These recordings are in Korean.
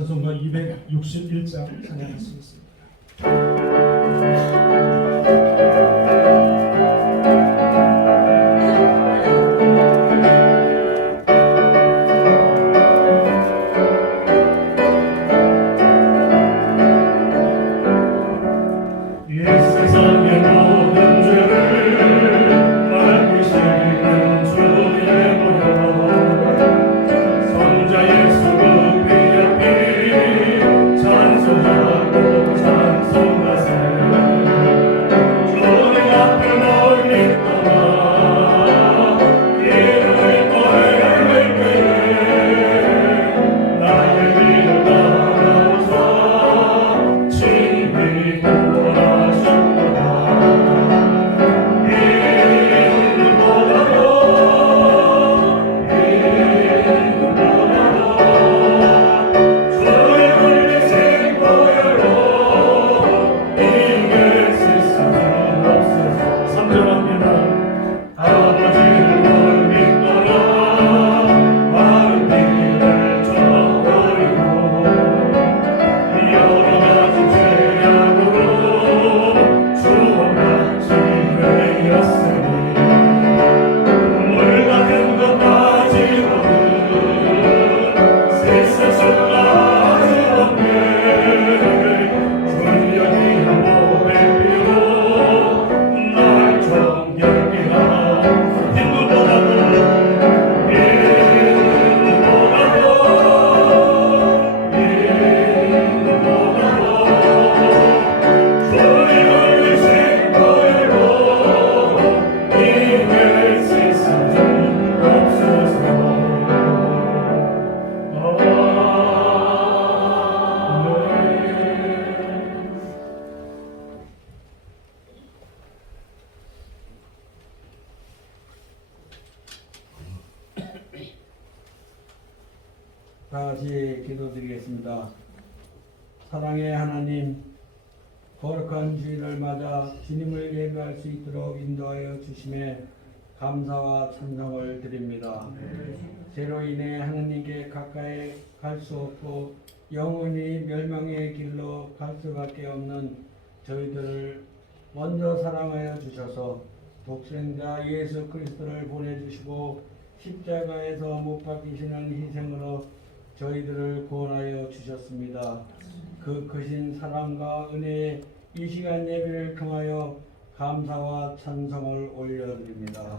찬송가 261장 찬양하시겠습니다. 다같이 기도드리겠습니다. 사랑의 하나님, 거룩한 주일을 맞아 주님을 예배할 수 있도록 인도하여 주심에 감사와 찬송을 드립니다. 죄로 인해 하나님께 가까이 갈 수 없고 영원히 멸망의 길로 갈 수밖에 없는 저희들을 먼저 사랑하여 주셔서 독생자 예수 그리스도를 보내주시고 십자가에서 못 박히시는 희생으로 저희들을 구원하여 주셨습니다. 그 크신 사랑과 은혜에 이 시간 예배를 통하여 감사와 찬송을 올려드립니다.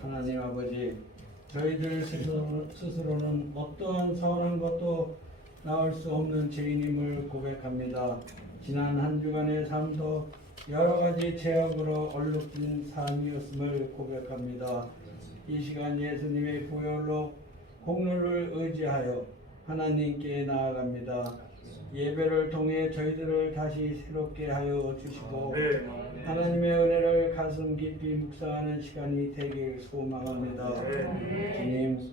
하나님 아버지, 저희들 스스로는 어떠한 선한 것도 나올 수 없는 죄인임을 고백합니다. 지난 한 주간의 삶도 여러 가지 죄악으로 얼룩진 삶이었음을 고백합니다. 이 시간 예수님의 보혈로 공로를 의지하여 하나님께 나아갑니다. 예배를 통해 저희들을 다시 새롭게 하여 주시고 하나님의 은혜를 가슴 깊이 묵상하는 시간이 되길 소망합니다. 주님,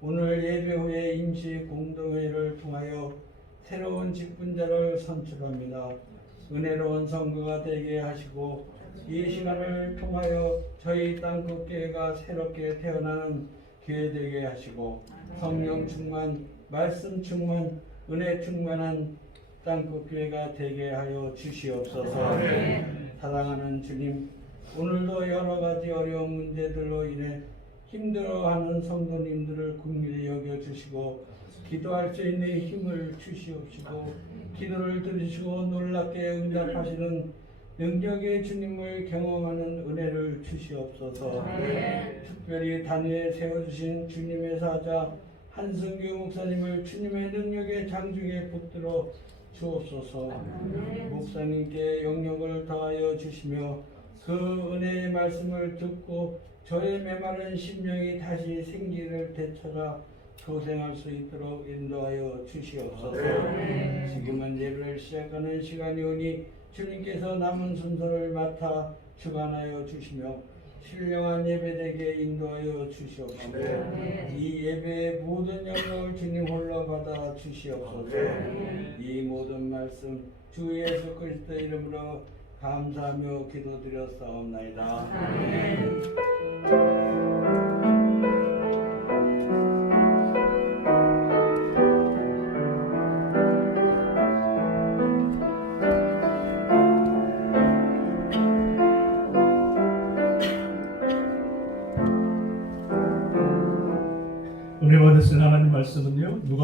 오늘 예배 후에 임시 공동회의를 통하여 새로운 직분자를 선출합니다. 은혜로운 선거가 되게 하시고 이 시간을 통하여 저희 땅끝교회가 새롭게 태어나는 기회 되게 하시고 성령 충만, 말씀 충만, 은혜 충만한 땅끝교회가 되게 하여 주시옵소서. 사랑하는 주님, 오늘도 여러 가지 어려운 문제들로 인해 힘들어하는 성도님들을 긍휼히 여겨주시고 기도할 수 있는 힘을 주시옵시고 기도를 들으시고 놀랍게 응답하시는 능력의 주님을 경험하는 은혜를 주시옵소서. 특별히 단위에 세워주신 주님의 사자 한승규 목사님을 주님의 능력의 장중에 붙들어 주옵소서. 목사님께 영역을 더하여 주시며 그 은혜의 말씀을 듣고 저의 메마른 심령이 다시 생기를 되찾아 소생할 수 있도록 인도하여 주시옵소서. 지금은 예배를 시작하는 시간이 오니 주님께서 남은 순서를 맡아 주관하여 주시며 신령한 예배되게 인도하여 주시옵시고 이 예배의 모든 영광을 주님 홀로 받아 주시옵소서. 이 모든 말씀 주 예수 그리스도 이름으로 감사하며 기도드렸사옵나이다. 아멘.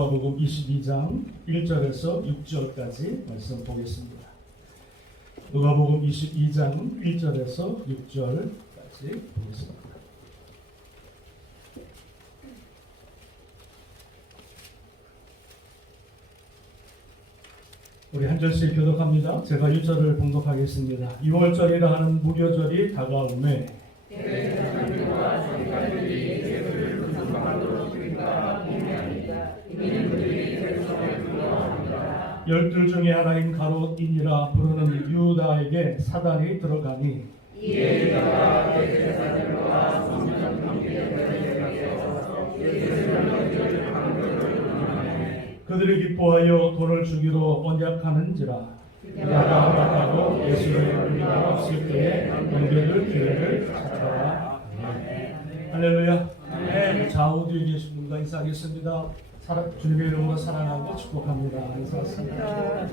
누가복음 22장 1절에서 6절까지 말씀 보겠습니다. 누가복음 22장 1절에서 6절까지 보겠습니다. 우리 한 절씩 교독합니다. 제가 1절을 봉독하겠습니다. 6월절이라 하는 무교절이 다가오매 열둘 중에 하나인 가롯인이라 부르는 유다에게 사단이 들어가니 그들이 기뻐하여 돈을 주기로 언약하는지라. 그가 허락하고 예수의 우리가 없을 때에 연결을 기회를 찾아라. 할렐루야. 좌우 뒤에 계신 분과 인사하겠습니다. 주님의 이름으로 사랑하고 축복합니다. 인사하겠습니다.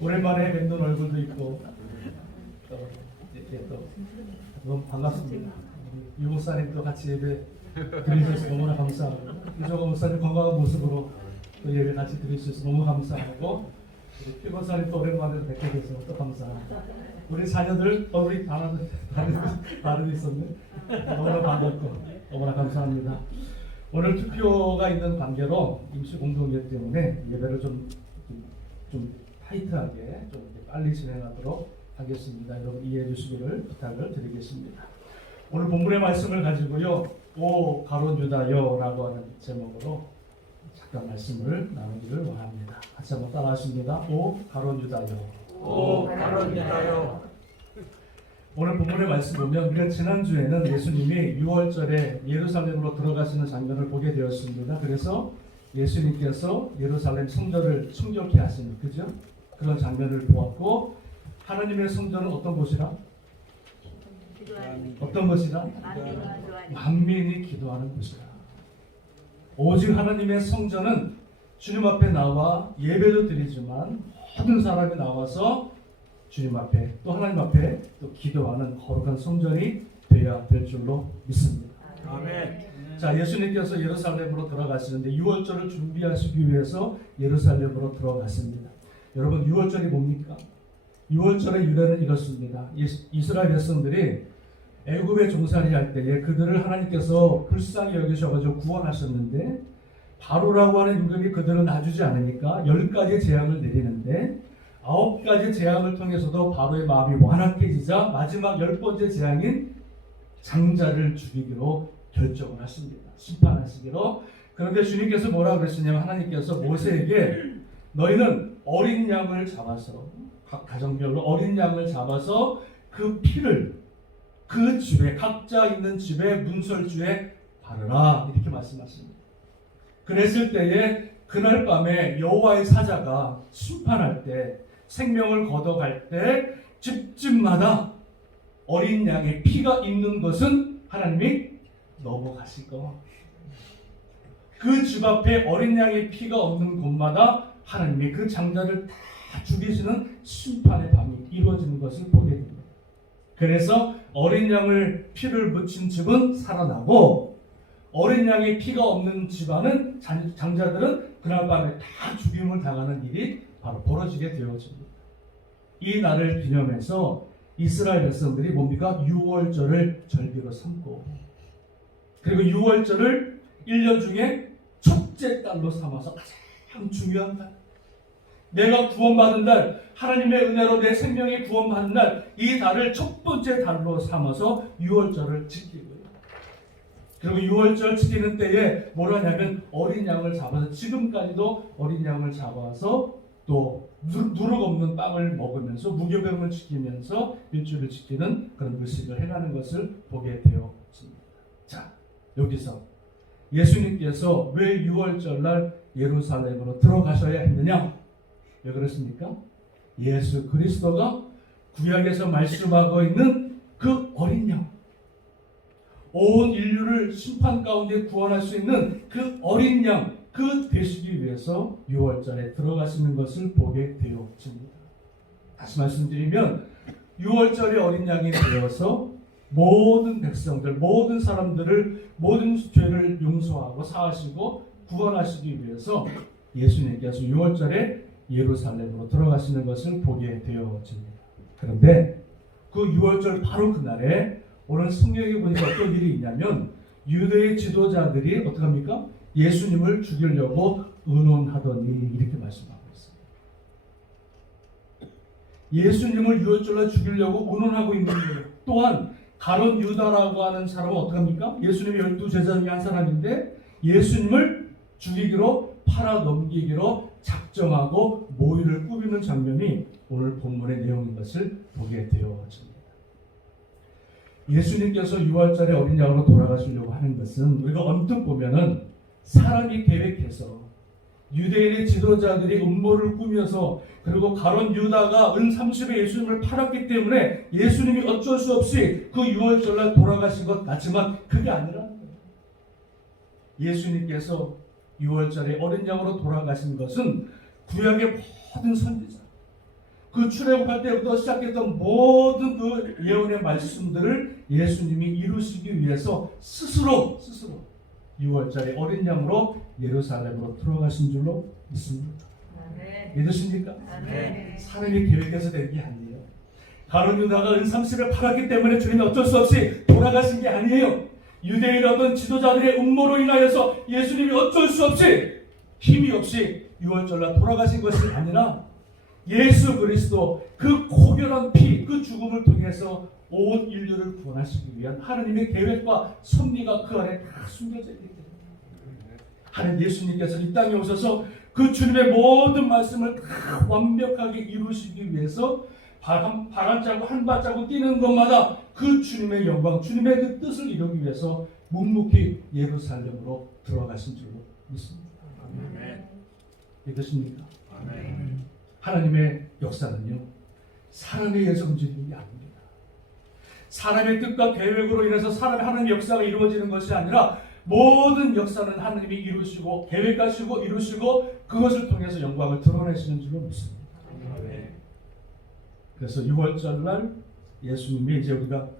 오랜만에 뵙는 얼굴도 있고 또 너무 반갑습니다. 유 목사님도 같이 예배 드리셔서 너무나 감사하고 이정호 목사님 건강한 모습으로 또 예배 같이 드릴 수 있어서 너무 감사하고 피 목사님 또 오랜만에 뵙게 돼서 또 감사합니다. 우리 자녀들 우리 다른 있었네. 너무나 반갑고 너무나 감사합니다. 오늘 투표가 있는 관계로 임시 공동회 때문에 예배를 좀 타이트하게 좀 빨리 진행하도록 하겠습니다. 여러분 이해해 주시기를 부탁을 드리겠습니다. 오늘 본문의 말씀을 가지고요. 오 가롯 유다여라고 하는 제목으로 잠깐 말씀을 나누기를 원합니다. 같이 한번 따라하십니다. 오 가롯 유다여. 오 가롯 유다여. 오늘 본문의 말씀 보면 우리가 지난주에는 예수님이 6월절에 예루살렘으로 들어가시는 장면을 보게 되었습니다. 그래서 예수님께서 예루살렘 성전을 충격케 하시는 그죠? 그런 장면을 보았고 하나님의 성전은 어떤 곳이라? 어떤 것이라? 만민이 기도하는 곳이라. 오직 하나님의 성전은 주님 앞에 나와 예배도 드리지만 모든 사람이 나와서 주님 앞에 또 하나님 앞에 또 기도하는 거룩한 성전이 되어야 될 줄로 믿습니다. 아멘. 자, 예수님께서 예루살렘으로 들어가시는데 6월절을 준비하시기 위해서 예루살렘으로 들어갔습니다. 여러분 6월절이 뭡니까? 6월절의 유래는 이렇습니다. 이스라엘 백성들이 애굽에 종살이 할 때에 그들을 하나님께서 불쌍히 여기셔가지고 구원하셨는데 바로라고 하는 임금이 그들을 놔주지 않으니까 10가지 재앙을 내리는데 9가지 재앙을 통해서도 바로의 마음이 완악해지자 마지막 10번째 재앙인 장자를 죽이기로 결정을 하십니다. 심판하시기로. 그런데 주님께서 뭐라고 그랬느냐면 하나님께서 모세에게 너희는 어린 양을 잡아서 각 가정별로 어린 양을 잡아서 그 피를 그 집에 각자 있는 집에 문설주에 바르라 이렇게 말씀하십니다. 그랬을 때에 그날 밤에 여호와의 사자가 심판할 때 생명을 걷어갈 때 집집마다 어린 양의 피가 있는 것은 하나님이 넘어가시고 그 집 앞에 어린 양의 피가 없는 곳마다 하나님이 그 장자를 다 죽이시는 심판의 밤이 이루어지는 것을 보게 됩니다. 그래서 어린 양을 피를 묻힌 집은 살아나고 어린 양의 피가 없는 집안은 장자들은 그날 밤에 다 죽임을 당하는 일이 바로 벌어지게 되어집니다. 이 날을 기념해서 이스라엘 백성들이 뭡니까? 6월절을 절기로 삼고 그리고 6월절을 1년 중에 첫째 달로 삼아서 가장 중요한 날 내가 구원받은 날 하나님의 은혜로 내 생명이 구원받은 날 이 달을 첫 번째 달로 삼아서 6월절을 지키고요. 그리고 6월절 지키는 때에 뭘 하냐면 어린 양을 잡아서 지금까지도 어린 양을 잡아서 또 누룩 없는 빵을 먹으면서 무교병을 지키면서 일주일을 지키는 그런 의식을 해가는 것을 보게 되었습니다. 자, 여기서 예수님께서 왜 6월절 날 예루살렘으로 들어가셔야 했느냐? 왜 그렇습니까? 예수 그리스도가 구약에서 말씀하고 있는 그 어린 양, 온 인류를 심판 가운데 구원할 수 있는 그 어린 양, 그 되시기 위해서 6월절에 들어가시는 것을 보게 되었습니다. 다시 말씀드리면 6월절에 어린 양이 되어서 모든 백성들, 모든 사람들을 모든 죄를 용서하고 사하시고 구원하시기 위해서 예수님께서 6월절에 예루살렘으로 들어가시는 것을 보게 되어집니다. 그런데 그 6월절 바로 그날에 오늘 성경에 보니까 어떤 일이 있냐면 유대의 지도자들이 어떻게 합니까? 예수님을 죽이려고 의논하더니 이렇게 말씀하고 있습니다. 예수님을 6월절날 죽이려고 의논하고 있는 거예요. 또한 가룟 유다라고 하는 사람은 어떻게 합니까? 예수님의 12제자 중에 한 사람인데 예수님을 죽이기로 팔아넘기기로 작정하고 모의를 꾸미는 장면이 오늘 본문의 내용인 것을 보게 되어집니다. 예수님께서 6월절에 어린 양으로 돌아가시려고 하는 것은 우리가 언뜻 보면은 사람이 계획해서 유대인의 지도자들이 음모를 꾸며서 그리고 가룟 유다가 은 30에 예수님을 팔았기 때문에 예수님이 어쩔 수 없이 그 6월절날 돌아가신 것 같지만 그게 아니라는 거예요. 예수님께서 6월절에 어린 양으로 돌아가신 것은 구약의 모든 선지자 그 출애굽할 때부터 시작했던 모든 그 예언의 말씀들을 예수님이 이루시기 위해서 스스로 6월절에 어린 양으로 예루살렘으로 들어가신 줄로 믿습니다. 믿으십니까? 사람이 계획해서 된 게 아니에요. 가룟 유다가 은 30을 팔았기 때문에 주님이 어쩔 수 없이 돌아가신 게 아니에요. 유대인 어떤 지도자들의 음모로 인하여서 예수님이 어쩔 수 없이 힘이 없이 6월절날 돌아가신 것이 아니라 예수 그리스도 그 고결한 피, 그 죽음을 통해서 온 인류를 구원하시기 위한 하나님의 계획과 섭리가 그 안에 다 숨겨져 있기 때문에 하나님 예수님께서 이 땅에 오셔서 그 주님의 모든 말씀을 다 완벽하게 이루시기 위해서 발 한 자국 한 발자국 뛰는 것마다 그 주님의 영광, 주님의 그 뜻을 이루기 위해서 묵묵히 예루살렘으로 들어가신 줄로 믿습니다. 아멘. 믿으십니까? 아멘. 하나님의 역사는요 사람에 의해서 움직이는 게 아닙니다. 사람의 뜻과 계획으로 인해서 하나님의 역사가 이루어지는 것이 아니라 모든 역사는 하나님이 이루시고 계획하시고 이루시고 그것을 통해서 영광을 드러내시는 줄로 믿습니다. 아멘. 그래서 6월절날 예수님이 이제 우리가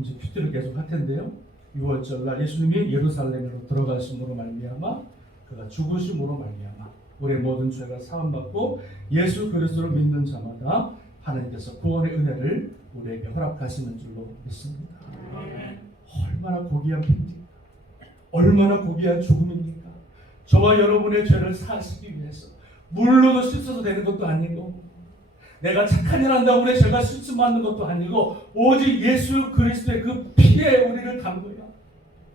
이제 큐티를 계속 할 텐데요. 6월절날 예수님이 예루살렘으로 들어가심으로 말미암아 그가 죽으심으로 말미암아 우리의 모든 죄가 사함받고 예수 그리스도를 믿는 자마다 하나님께서 구원의 은혜를 우리에게 허락하시는 줄로 믿습니다. 아멘. 얼마나 고귀한 피입니까? 얼마나 고귀한 죽음입니까? 저와 여러분의 죄를 사하시기 위해서 물로도 씻어도 되는 것도 아니고 내가 착한 일 한다고 우리 죄가 씻음받는 것도 아니고 오직 예수 그리스도의 그 피에 우리를 담고요.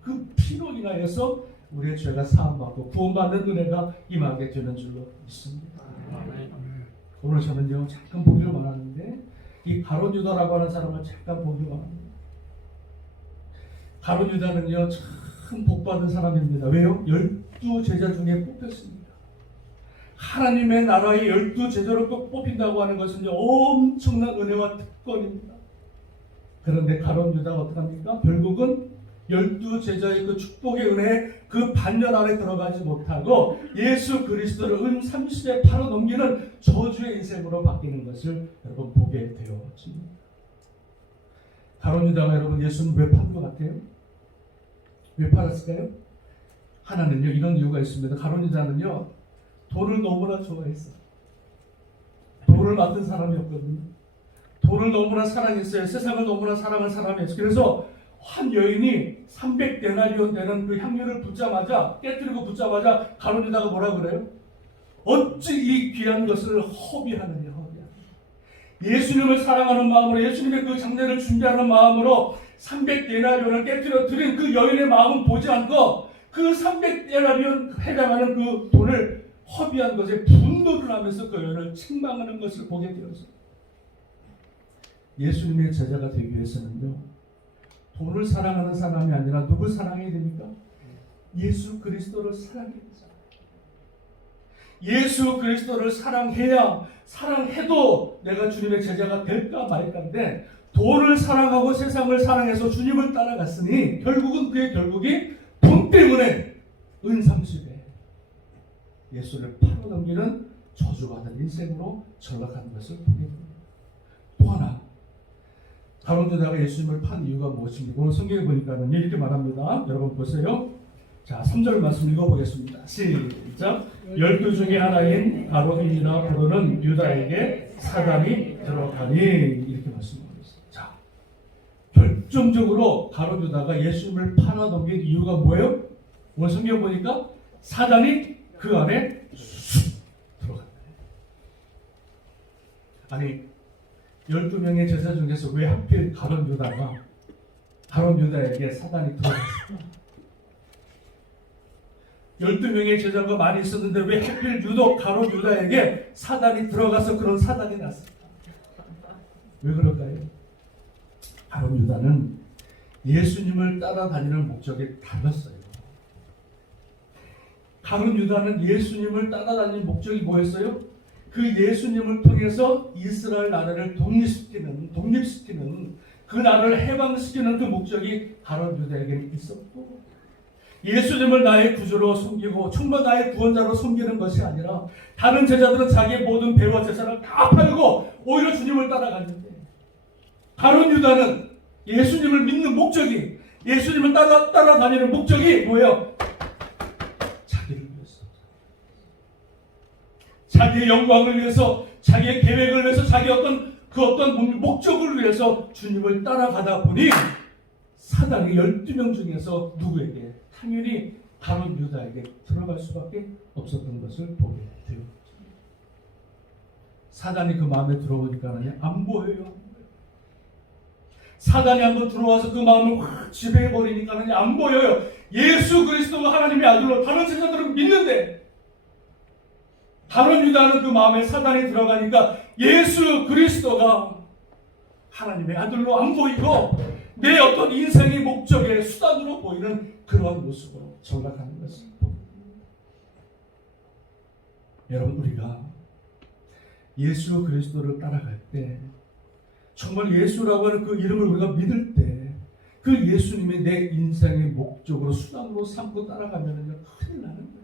그 피로 인하여서 우리의 죄가 사함받고 구원받는 은혜가 임하게 되는 줄로 믿습니다. 아멘. 오늘 저는요 잠깐 보기를 원하는데 이 가룟 유다라고 하는 사람을 잠깐 보기를 원합니다. 가룟 유다는요 참 복받은 사람입니다. 왜요? 12제자 중에 뽑혔습니다. 하나님의 나라의 12제자로 꼭 뽑힌다고 하는 것은요 엄청난 은혜와 특권입니다. 그런데 가룟 유다가 어떡합니까? 결국은 12제자의 그 축복의 은혜에 그 반년 안에 들어가지 못하고 예수 그리스도를 은 30에 팔아넘기는 저주의 인생으로 바뀌는 것을 여러분 보게 되어집니다. 가룟 유다가 여러분 예수는 왜 판 것 같아요? 왜 팔았을까요? 하나는요 이런 이유가 있습니다. 가룟 유다는요 돈을 너무나 좋아했어요. 돈을 맡은 사람이었거든요. 돈을 너무나 사랑했어요. 세상을 너무나 사랑한 사람이었어요. 그래서 한 여인이 300데나리온 되는 그 향유를 붓자마자 깨뜨리고 붓자마자 가룟 유다가 뭐라 그래요? 어찌 이 귀한 것을 허비하느냐 허비하느냐. 예수님을 사랑하는 마음으로 예수님의 그 장례를 준비하는 마음으로 300데나리온을 깨뜨려 드린 그 여인의 마음은 보지 않고 그 300데나리온 해당하는 그 돈을 허비한 것에 분노를 하면서 그 여인을 책망하는 것을 보게 되었어요. 예수님의 제자가 되기 위해서는요 돈을 사랑하는 사람이 아니라 누굴 사랑해야 됩니까? 예수 그리스도를 사랑해야 되잖아요. 예수 그리스도를 사랑해도 내가 주님의 제자가 될까 말까인데 돈을 사랑하고 세상을 사랑해서 주님을 따라갔으니 결국은 그의 결국이 돈 때문에 은 30에 예수를 팔아넘기는 저주받은 인생으로 전락하는 것을 보게 됩니다. 또 하나 가룟 유다가 예수님을 판 이유가 무엇입니까? 오늘 성경에 보니까는 이렇게 말합니다. 여러분 보세요. 자, 3절 말씀 읽어보겠습니다. 시작. 12 중에 하나인 가룟 유다 포로는 유다에게 사단이 들어가니 이렇게 말씀하고 있어요. 자, 결정적으로 가룟 유다가 예수님을 팔아넘긴 이유가 뭐예요? 오늘 성경 보니까 사단이 그 안에 쑥 들어갔다. 아니 12명의 제사 중에서 왜 하필 가룟 유다에게 사단이 들어갔을까? 12명의 제자가 많이 있었는데 왜 하필 유독 가룟 유다에게 사단이 들어가서 그런 사단이 났을까? 왜 그럴까요? 가룟 유다는 예수님을 따라다니는 목적이 달랐어요. 가룟 유다는 예수님을 따라다니는 목적이 뭐였어요? 그 예수님을 통해서 이스라엘 나라를 독립시키는 그 나라를 해방시키는 그 목적이 가룟 유다에게 있었고, 예수님을 나의 구주로 섬기고 정말 나의 구원자로 섬기는 것이 아니라 다른 제자들은 자기의 모든 배와 재산을 다 팔고 오히려 주님을 따라갔는데, 가룟 유다는 예수님을 믿는 목적이, 예수님을 따라다니는 목적이 뭐예요? 자기를 위해서, 자기의 영광을 위해서, 자기의 계획을 위해서, 자기 어떤 목적을 위해서 주님을 따라가다 보니 사단이 12명 중에서 누구에게? 당연히 가룟 유다에게 들어갈 수밖에 없었던 것을 보게 돼요. 사단이 그 마음에 들어오니까 안 보여요. 사단이 한번 들어와서 그 마음을 확 지배해버리니까 안 보여요. 예수 그리스도가 하나님의 아들로 다른 제자들은 믿는데, 가룟 유다는 그 마음에 사단이 들어가니까 예수 그리스도가 하나님의 아들로 안 보이고 내 어떤 인생의 목적의 수단으로 보이는 그러한 모습으로 전락하는 것을 봅니다. 여러분, 우리가 예수 그리스도를 따라갈 때, 정말 예수라고 하는 그 이름을 우리가 믿을 때, 그 예수님이 내 인생의 목적으로 수단으로 삼고 따라가면 큰일 나는 거예요.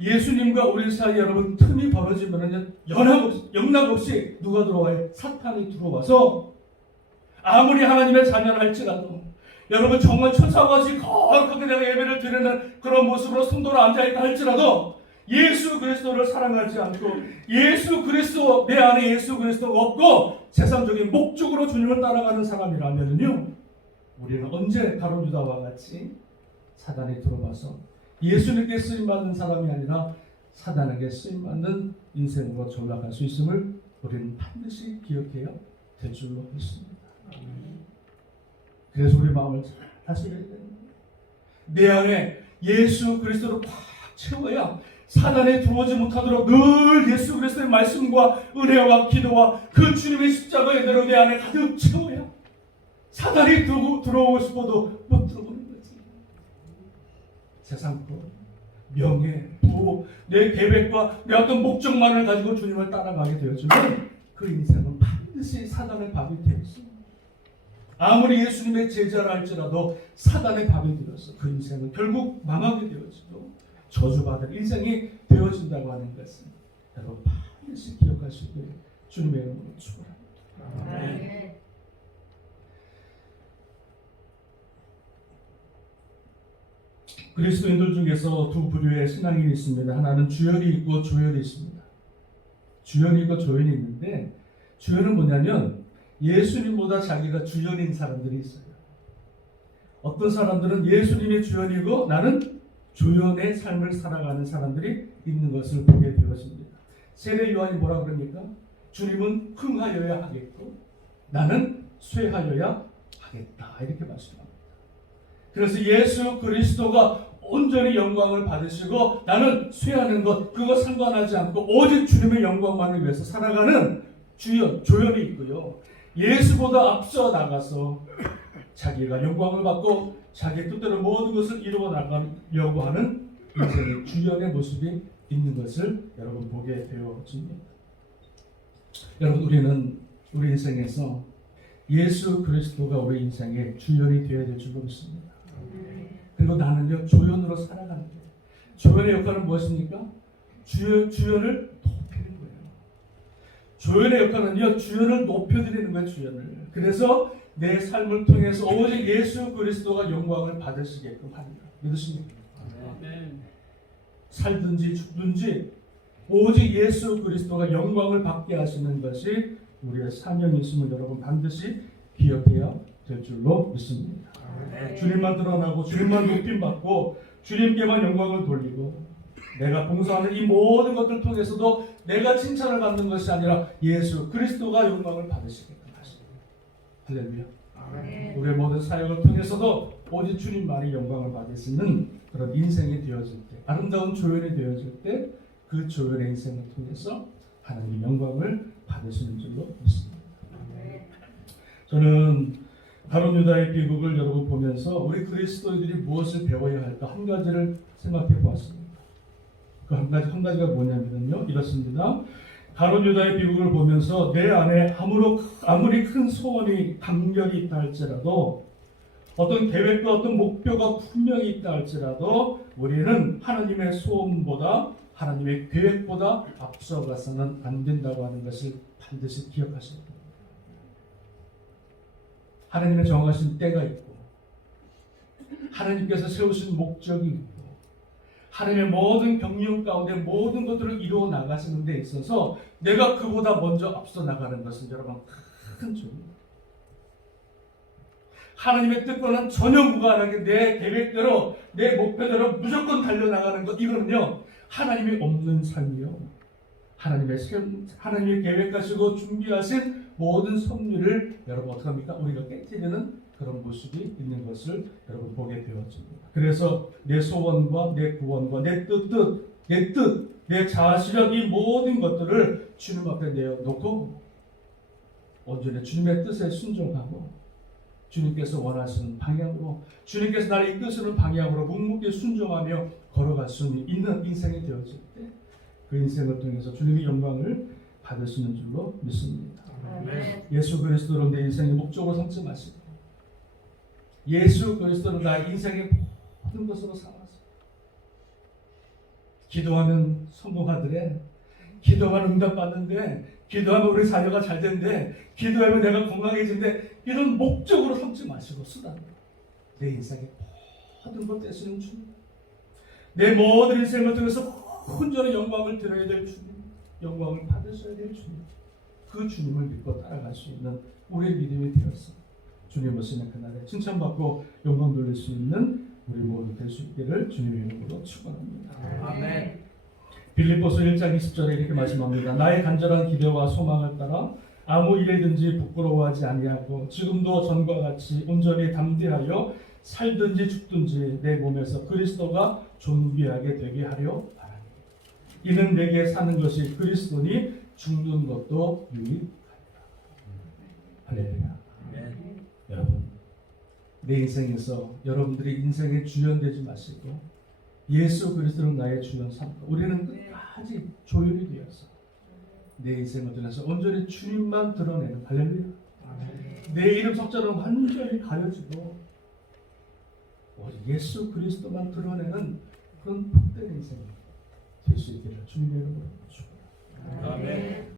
예수님과 우리 사이에 여러분 틈이 벌어지면 영락없이 누가 들어와요? 사탄이 들어와서 아무리 하나님의 자녀를 할지라도, 여러분 정말 천사와 같이 거룩하게 내가 예배를 드리는 그런 모습으로 성도로 앉아있다 할지라도 예수 그리스도를 사랑하지 않고 예수 그리스도, 내 안에 예수 그리스도가 없고 세상적인 목적으로 주님을 따라가는 사람이라면요, 우리는 언제 가룟 유다와 같이 사단이 들어와서 예수님께 쓰임받는 사람이 아니라 사단에게 쓰임받는 인생으로 전락할 수 있음을 우리는 반드시 기억해야 될 줄로 믿습니다. 그래서 우리 마음을 잘 다스려야 됩니다. 내 안에 예수 그리스도를 꽉 채워야 사단에 들어오지 못하도록 늘 예수 그리스도의 말씀과 은혜와 기도와 그 주님의 십자가의 은혜로 내 안에 가득 채워야 사단이 들어오고 싶어도 못 들어오는 거지. 세상 것, 명예, 부, 내 계획과 내 어떤 목적만을 가지고 주님을 따라가게 되어지면 그 인생은 반드시 사단의 밥이 되었습니다. 아무리 예수님의 제자라 할지라도 사단의 밥이 되어서 그 인생은 결국 망하게 되어지고 저주받을 인생이 되어진다고 하는 것은 여러분 반드시 기억하시길 주님의 이름으로 축원합니다. 그리스도인들 중에서 두 부류의 신앙인이 있습니다. 하나는 주연이 있고 조연이 있습니다. 주연이 있고 조연이 있는데, 주연은 뭐냐면 예수님보다 자기가 주연인 사람들이 있어요. 어떤 사람들은 예수님의 주연이고 나는 조연의 삶을 살아가는 사람들이 있는 것을 보게 되었습니다. 세례 요한이 뭐라 그럽니까? 주님은 흥하여야 하겠고 나는 쇠하여야 하겠다, 이렇게 말씀합니다. 그래서 예수 그리스도가 온전히 영광을 받으시고 나는 쇠하는 것, 그거 상관하지 않고 오직 주님의 영광만을 위해서 살아가는 조연이 있고요, 예수보다 앞서 나가서 자기가 영광을 받고 자기 뜻대로 모든 것을 이루어 나가려고 하는 인생의 주연의 모습이 있는 것을 여러분 보게 되어집니다. 여러분, 우리는 우리 인생에서 예수 그리스도가 우리 인생의 주연이 되어야 될 줄로 믿습니다. 그리고 나는요, 조연으로 살아가는 거예요. 조연의 역할은 무엇입니까? 주연을 돕히는 거예요. 조연의 역할은요, 주연을 높여드리는 거예요, 주연을. 그래서 내 삶을 통해서 오직 예수 그리스도가 영광을 받으시게끔 합니다. 믿으십니까? 살든지 죽든지 오직 예수 그리스도가 영광을 받게 하시는 것이 우리의 사명이 있음을 여러분 반드시 기억해야 될 줄로 믿습니다. 주님만 드러나고 주님만 높임받고 주님께만 영광을 돌리고 내가 봉사하는 이 모든 것들 통해서도 내가 칭찬을 받는 것이 아니라 예수 그리스도가 영광을 받으시게끔 하십니다. 할렐루야. 우리의 모든 사역을 통해서도 오직 주님만이 영광을 받을 수 있는 그런 인생이 되어질 때, 아름다운 조연이 되어질 때 그 조연의 인생을 통해서 하나님의 영광을 받으시는 줄로 믿습니다. 저는 가룟 유다의 비극을 여러분 보면서 우리 그리스도인들이 무엇을 배워야 할까 한 가지를 생각해 보았습니다. 그 한 가지가 뭐냐면요, 이렇습니다. 가룟 유다의 비극을 보면서 내 안에 아무리 큰 소원이 강렬히 있다 할지라도 어떤 계획과 어떤 목표가 분명히 있다 할지라도 우리는 하나님의 소원보다 하나님의 계획보다 앞서가서는 안 된다고 하는 것을 반드시 기억하셔야 됩니다. 하나님의 정하신 때가 있고 하나님께서 세우신 목적이 있고 하나님의 모든 경륜 가운데 모든 것들을 이루어 나가시는 데 있어서 내가 그보다 먼저 앞서 나가는 것은 여러분 큰 죄입니다. 하나님의 뜻과는 전혀 무관하게 내 계획대로 내 목표대로 무조건 달려나가는 것, 이거는요 하나님이 없는 삶이요, 하나님의 계획하시고 준비하신 모든 섭리를 여러분 어떡합니까? 우리가 깨뜨리는 그런 모습이 있는 것을 여러분 보게 되어집니다. 그래서 내 소원과 내 구원과 내 뜻, 내 자아실현 이 모든 것들을 주님 앞에 내어놓고 온전히 주님의 뜻에 순종하고 주님께서 원하시는 방향으로, 주님께서 나를 이끄시는 방향으로 묵묵히 순종하며 걸어갈 수 있는 인생이 되어질 때 그 인생을 통해서 주님의 영광을 받으시는 줄로 믿습니다. 예수 그리스도를 내 인생의 목적으로 삼지 마시고 예수 그리스도를 나의 인생의 모든 것으로 삼아서 기도하면 성공하더래, 기도하면 응답받는데, 기도하면 우리 자녀가 잘 된대, 기도하면 내가 건강해진대, 이런 목적으로 삼지 마시고 수단으로 내 인생의 모든 것 되시는 주님, 내 모든 인생을 통해서 온전히 영광을 드려야 될 주님, 영광을 받으셔야 될 주님, 그 주님을 믿고 따라갈 수 있는 우리의 믿음이 되어서 주님 오시는 그날에 칭찬받고 영광 돌릴 수 있는 우리 모두 될 수 있기를 주님의 이름으로 축원합니다. 아멘. 빌립보서 1장 20절에 이렇게 말씀합니다. 나의 간절한 기대와 소망을 따라 아무 일에든지 부끄러워하지 아니하고 지금도 전과 같이 온전히 담대하여 살든지 죽든지 내 몸에서 그리스도가 존귀하게 되게 하려 바라니 이는 내게 사는 것이 그리스도니 죽는 것도 유익하리라. 할렐루야. 여러분, 내 인생에서 여러분들이 인생의 주연되지 마시고 예수 그리스도는 나의 주연 삼고 우리는 끝까지 조율이 되어서 내 인생을 통해서 온전히 주님만 드러내는, 할렐루야, 내 이름 석자는 완전히 가려지고 오직 예수 그리스도만 드러내는 그런 복된 인생이 될 수 있기를 주님의 이름으로 축원합니다. 아멘.